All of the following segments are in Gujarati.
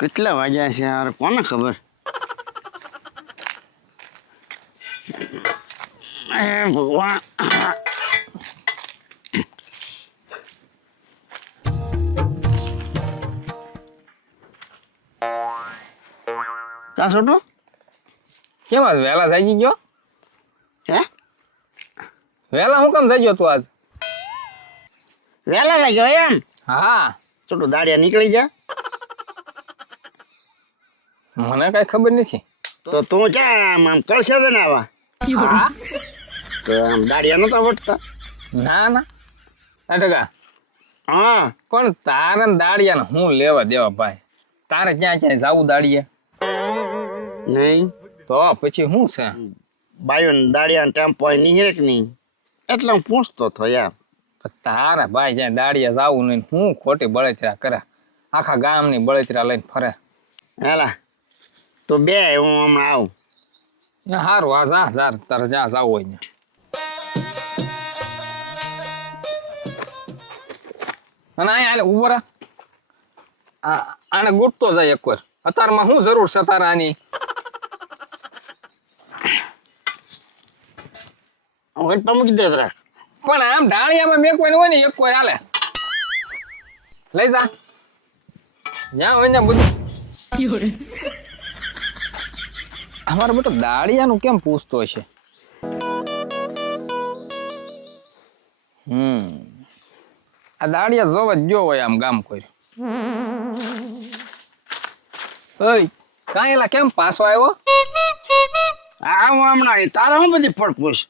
કેટલા વાગ્યા છે યાર કોને ખબર એ ભગવાન કા છોટો કેમ આજ વહેલા જાગી ગયો? હે વહેલા હું કેમ જાગ્યો તું આજ? વહેલા લાગ્યો એમ હા, છોટો દાડિયા નીકળી જા મને કઈ ખબર નથી. તો તું ક્યાં આમ કરશે તો ને આવા હા? તો આમ દાડિયા નતા વટતા ના ના ટકા હા પણ તારે ને દાડિયાને હું લેવા દેવા ભાઈ? તારે ક્યાં ક્યાંય જાવું દાડિયા? નહીં તો પછી શું છે? બાયો દાડિયા ટેમ્પો નીકળે કે નહીં એટલે હું પૂછતો થયો યાર તારા ભાઈ જ્યાં દાડિયા જાવું નહીં હું ખોટી બળતરા કરે, આખા ગામની બળતરા લઈને ફરે. હાલા તો બે હું હમણાં આવું સારું આ જા જા તારે જ્યાં જાવું હોય ને. અને અહીંયા હાલે ઉભો રહે. આને ગોઠતો જાય એકવાર. અત્યારમાં શું જરૂર છે તારા આની? વચમાં મૂકી દે રાખ પણ આમ ડાળિયામાં મેકવાની હોય ને એક કોઈ હાલે. લઈ જા જ્યાં હોય ને બધું. અમારો બેટો દાળિયાનું કેમ પૂછતો હશે? આ દાળિયા જોવા જ ગયો હોય આમ ગામ કોઈ. ઓય કાંઈ એલા કેમ પાછો આવ્યો? હા હું હમણાં તારા હું બધી પડપૂછ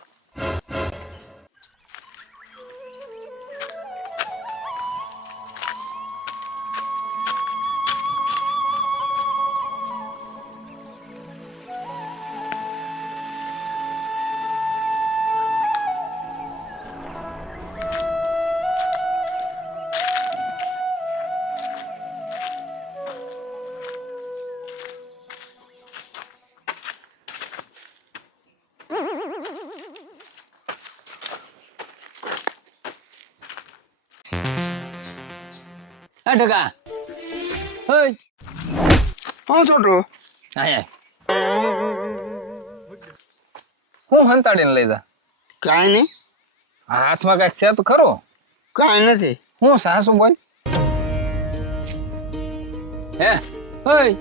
હા ઢગા ઓય હા છોટો આય હું હંતાડીને લઈ જા. કાંઈ નહીં હાથમાં કાંઈક છે તો ખરો? કાંઈ નથી હું સાસુ બોલ હે ઓય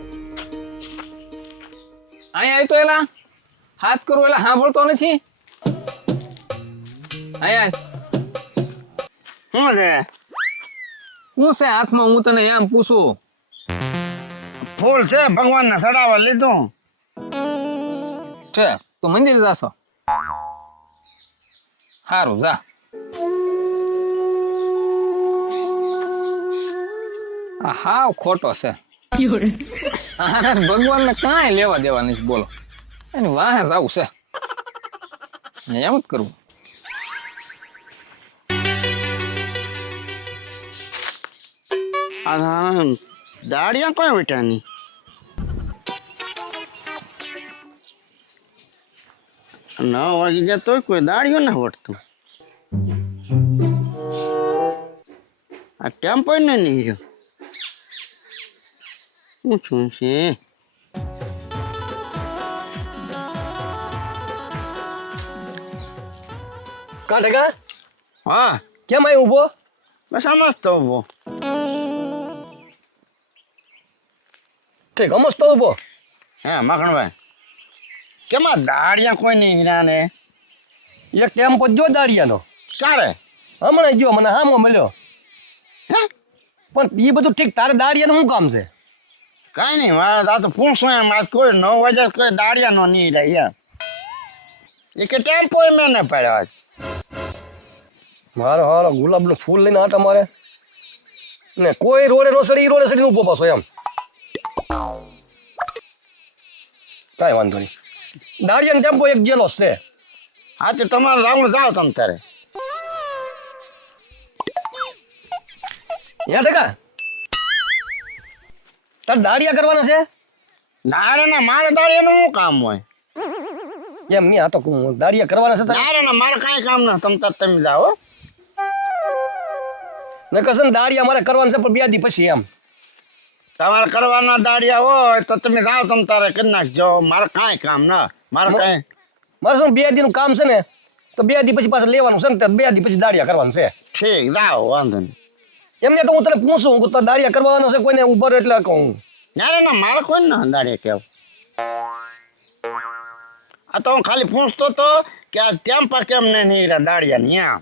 આય તો એલા હાથ કરું એલા સાંભળતો નથી. આય શું છે હું છે હાથમાં? હું તને એમ પૂછું. ફૂલ છે ભગવાનને ચડાવવા લીધું છે તો મંદિર જાશો? સારું જા. આ હાવ ખોટો છે. ભગવાનને કાંઈ લેવા દેવા નથી બોલો. એની વાહે જવું છે એમ જ કરવું. દાડિયા કોઈ બેઠા નહીં ન વાગી જાય તોય કોઈ દાડિયો ના વટતું આ ટેમ્પો ને નહીં રહ્યો શું શું છે કાઢગા હા કેમ આવી ઉભો? બસ સમજતો ઉભો ઠીક અમસ્તો ઉભો. હે મખણભાઈ કેમાં દાડિયા કોઈ નહીં હીરા ને એક ટેમ્પો જો દાડિયાનો ક્યારે હમણાં ગયો મને હામો મળ્યો. હે પણ એ બધું ઠીક, તારે દાડિયાનું શું કામ છે? કાંઈ નહીં મારે આ તો પૂછું એમ આજ કોઈ 9 વાગે કોઈ દાડિયાનો નહીં રહે યાર એ કે ટેમ્પો મેં ને પડ્યો આજ મારો હારો ગુલાબનું ફૂલ લઈને આટા મારે ને કોઈ રોડે નો સડી, રોડે સડીને ઊભો પાછો એમ. કાંઈ વાંધો નહીં, દાડિયાનો ટેમ્પો એક ગયેલો છે. હા તો તમારે લાવું જાઓ તમે તારે યા ટકા તાર દાડિયા કરવાના છે? ના રે ના મારે દાડિયાનું શું કામ હોય એમ નહીં, આ તો દાડિયા કરવાના છે તારે? ના રે ના મારે કાંઈ કામ ના તમે જાઓ ને કસન દાડિયા મારે કરવાના છે પણ 2 દી પછી એમ. તમારે કરવાના દાડિયા હોય તો તમે જાઓ, તમે તારે કરી નાખજો. મારે કાંઈ કામ ના, મારે કાંઈ. મારે શું 2 દીનું કામ છે ને, તો 2 દી પછી પાછા લેવાનું છે ને, તો 2 દી પછી દાડિયા કરવાનું છે. ઠીક, જાઓ, વાંધો નહીં. એમને તો હું તને પૂછું કે તો દાડિયા કરવાનો છે કોઈને ઉભર એટલે કહું. ના ના, મારે કોઈ ના દાડિયા કેવું. આ તો હું ખાલી પૂછતો તો કે આ ટેમ્પા કેમ નહીં નીકળ્યા દાડિયા ની એમ.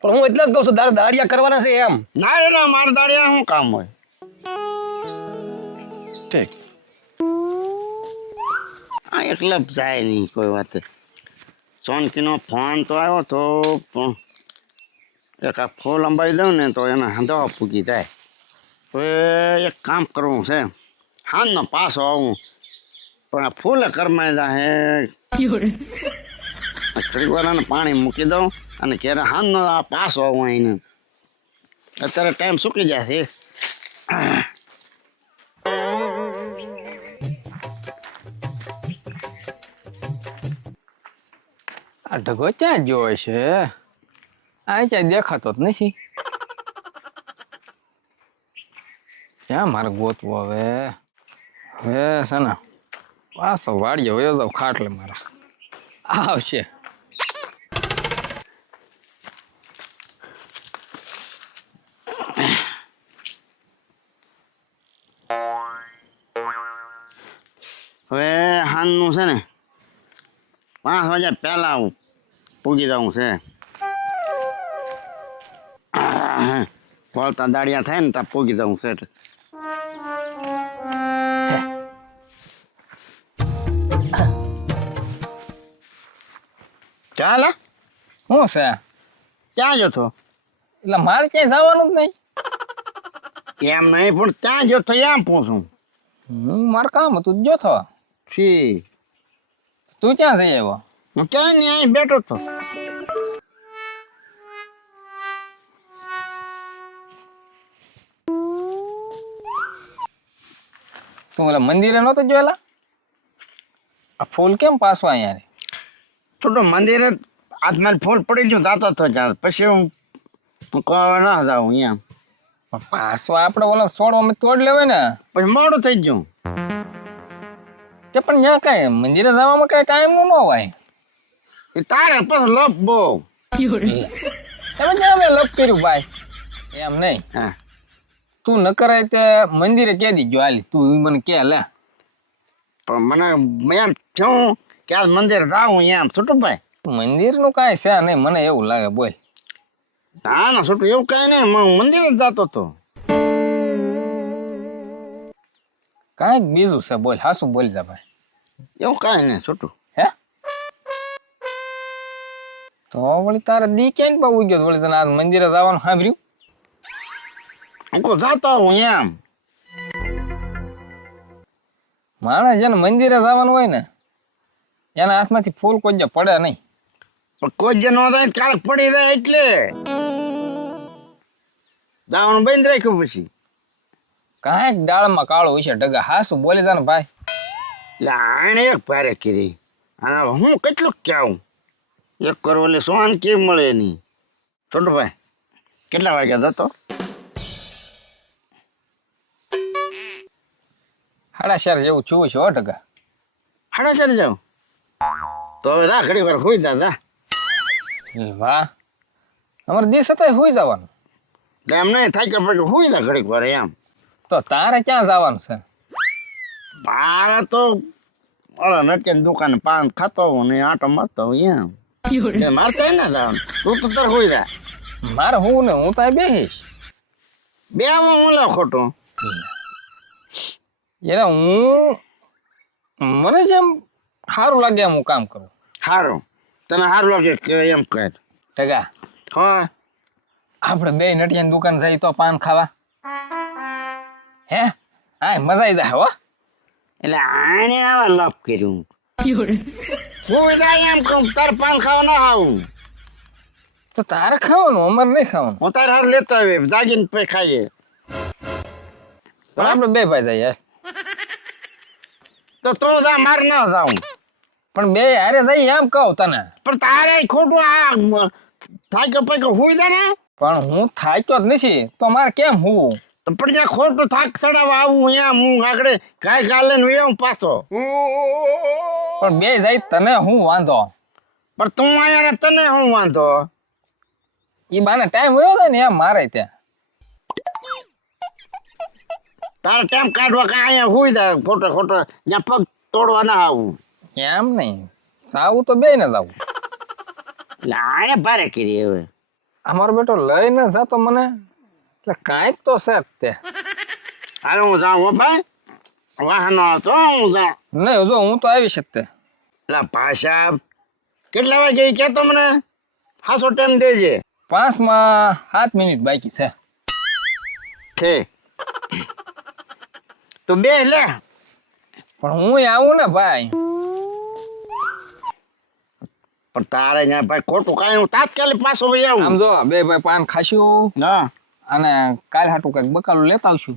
પણ હું એટલે જ કહું છું દાડિયા કરવાના છે એમ. ના રે ના, મારે દાડિયા શું કામ હોય. ઠીક. આ એકલા જાય નહીં કોઈ વાત. સોનકીનો ફોન તો આવ્યો તો, પણ એક આ ફૂલ અંબાઈ દઉં ને તો એને હંધાવા પૂગી જાય. હવે એક કામ કરવું છે, હાનનો પાછો આવું, પણ આ ફૂલે કરમાઈ જાય. ઘડીક વાર આને પાણી મૂકી દઉં અને ક્યારે હાનનો આ પાછો આવું આવીને. અત્યારે ટાઈમ સૂકી જાય છે. આ ઢગો ક્યાં ગયો છે? આ ક્યાંય દેખાતો જ નથી. ક્યાં મારે ગોતવો હવે? હવે છે ને પાછો વાડીએ વયો જાવ ખાટલે મારા આવશે. હવે હાનનું છે ને 5 વાગ્યા પહેલા પૂગી જવું છે. વળતા દાડિયા થાય ને ત્યાં પૂગી જવું છે. ચાલ, શું છે? ક્યાં જતો? એટલે મારે ક્યાંય જવાનું જ નહીં. એમ નહીં, પણ ત્યાં જતો એમ પૂછું. હું મારું કામ હતું જ જોતો. ઠીક, તું ક્યાં જઈ આવ્યો? હું ક્યાંય નહીં, અહીં બેઠો તો. તું ઓલા મંદિરે નહોતો જોયેલા? આ ફૂલ કેમ પાછું અહીંયા રે? છોટો મંદિરે હાથમાં ફૂલ પડી ગયું જાતો તો ચાલ, પછી હું કોઈ ના જાઉં એમ. પણ પાછું આપણે ઓલા છોડવા તોડ લેવાય ને. પછી મોડું થઈ ગયું. તે પણ ત્યાં કાંઈ મંદિરે જવામાં કાંઈ ટાઈમ ન હોય. એ તારે પછી લપ બહુ. તમે જ્યાં મેં લપ કર્યું ભાઈ, એમ નહીં. હા, તું ન કરાય તે મંદિરે કહી દીજો હાલી. તું મને કે લે. પણ મને એમ થયું કે આ મંદિર જાઉં એમ. છોટું ભાઈ, મંદિરનું કાંઈ છે નહીં, મને એવું લાગે. બોલ. ના ના છોટું, એવું કાંઈ નહીં, હું મંદિરે જ જતો હતો. કાંઈક બીજું છે. બોલ, હાસું બોલ જા ભાઈ. એવું કાંઈ નહીં છોટું. હે તો વળી તારે દી ક્યાં બહુ ગયો વળી તને આજ મંદિરે જવાનું સાંભળ્યું? હું કહું જાતો હું એમ. માણસ જેને મંદિરે જવાનું હોય ને એના હાથમાંથી ફૂલ કોઈ પડે નહીં. પણ કોઈ જે ન થાય કારક પડી જાય એટલે દાવાનું બંધ રાખ્યું. પછી કાંઈક ડાળમાં કાળો હોય છે ડગા. હાસું બોલી જા ને ભાઈ. એટલે આણે એક ભારે કરી. હા, હું કેટલું ક્યાવું એક કરો એટલે સોન કેમ મળે નહીં. છોટું ભાઈ, કેટલા વાગ્યા જતો? 4:30 જેવું છું છે હો ડગા. 4:30 જાવ તો હવે દા ઘડી વાર હોઈ દાદા. વાહ, અમારે દિવસ હતા હોઈ જવાનું. એટલે એમ નહીં થાય કે પછી હોઈ દા ઘડીક વાર એમ. તો તારે ક્યાં જવાનું છે? મારે તો ઓલા નટકેની દુકાને પાન ખાતો હોઉં ને આટો મારતો હોઉં એમ. એટલે મારે તો ના જવાનું. તું તો તાર હોઈ જા. મારે હું ને હું ત્યાં બેહીશ. બે હું લે ખોટું. એટલે હું મને જેમ સારું લાગે એમ હું કામ કરું. સારું, તને સારું લાગે કે એમ કર. ટગા, હા, આપણે બે નટિયાની દુકાન જઈ તો પાન ખાવા. હે હા, મજા આવી જાય હો. એટલે આને આવા લપ કર્યું. હું જાય એમ કહું તાર પાન ખાવા ના આવું. તો તારે ખાવાનું, અમારે નહીં ખાવાનું. હું તારે હાર લેતો આવી જાગીને પછી ખાઈએ. પણ આપણે બે ભાઈ જઈએ. તો તો જા, મારે ના જાઉં. પણ બે હારે જઈએ એમ કહું તને. પણ તારે ખોટું આ થાય કે પછી હોઈ જાય ને. પણ હું થાક્યો જ નથી તો મારે કેમ હું? તો પણ જ્યાં ખોટું થાક ચડાવવા આવું અહીંયા હું આગળ કાંઈ ગાલે ને હું પાછો પણ બે જાય તને હું વાંધો પણ તું અહીંયા ને તને શું વાંધો ઈ બાને ટાઈમ વયો જાય ને એમ મારે ત્યાં તારે ટાઈમ કાઢવા કાંઈ અહીંયા હુઈ જાય ખોટો ખોટો જ્યાં પગ તોડવા ના આવું એમ નહીં જાવું તો બે ને જાવું એટલે આને ભારે કરી હવે અમારો બેટો લઈને જતો મને એટલે કાંઈક તો છે જ તે હાલ હું જાઉં હો ભાઈ વાહનો હતો હું જાઉં નહીં જો હું તો આવી શકતે એટલે ભાષા કેટલા વાગે ઈ કહેતો મને હાસો ટાઈમ દેજે 5 માં 7 મિનિટ બાકી છે છે તો બે લે પણ હું આવું ને ભાઈ પણ તારે ત્યાં ભાઈ ખોટું કાંઈ હું તાત્કાલિક પાછો વહી આવું આમ જો બે ભાઈ પાન ખાશું હા અને કાલ હાટું કઈક બકાલું લેતા આવશું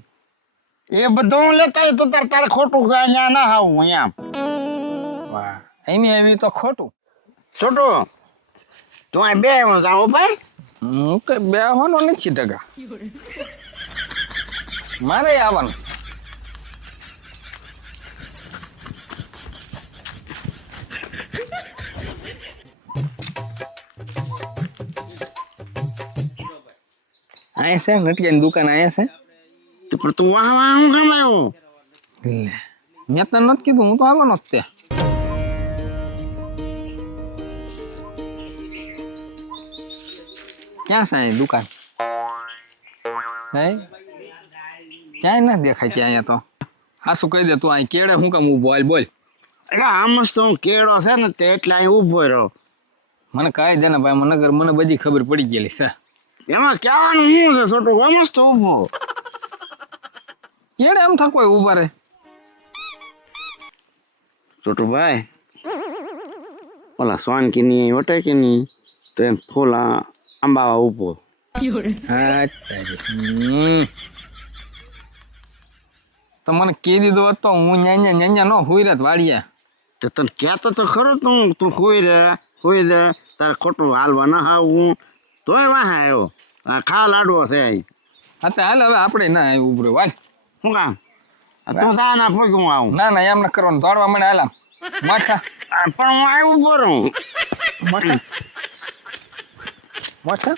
એ બધું હું લેતા આવ્યો તો તારે ખોટું કાંઈ અહીંયા ના આવું અહીંયા વાહ એમી તો ખોટું છોટું તું અહીં બે હું જાઉં ભાઈ હું કઈ બેહવાનો નથી ટકા મારે આવવાનું છે અહીંયા છે નટિયાની દુકાન અહીંયા તો પણ તું વાહ વાહ હું કામ આવ્યો છે લે મેં તને નથી કીધું હું તો આવવાનો જ તે ક્યાં છે અહીં દુકાન હે ક્યાંય ના દેખાય ત્યાં અહીંયા તો હા શું કહી દે તું અહીં કેળે હું કામ ઊભો હાલ બોલ એટલે આમ જ તો હું કેળો છે ને તે એટલે અહીં ઊભો રહ્યો મને કહી દે ને ભાઈ મને બધી ખબર પડી ગયેલી છે એમાં કહેવાનું શું છે છોટું આમ જ તો ઊભો કેળે એમ થકો ઊભા રે છોટું ભાઈ ઓલા સોનકી ની વટે કે નહીં તો એમ ફૂલ આંબાવા ઊભો હા તારી. તો મને કહી દીધું હોત તો હું ન્યા નો હુઈ રહેત વાળીયા તો તને કહેતો તો ખરો તું ખોઈ રે તારે ખોટું હાલવા ના આવું તોય વાહ આવ્યો આ ખા લાડવો છે અહીં હા તો હાલ હવે આપણે ના આવ્યું ઉભરો વાલ શું કામ તું તા ના ફોક હું આવું ના એમ ન કરવાનું દોડવા મને હાલ માઠા પણ હું આવ્યું બોરું માઠા માઠા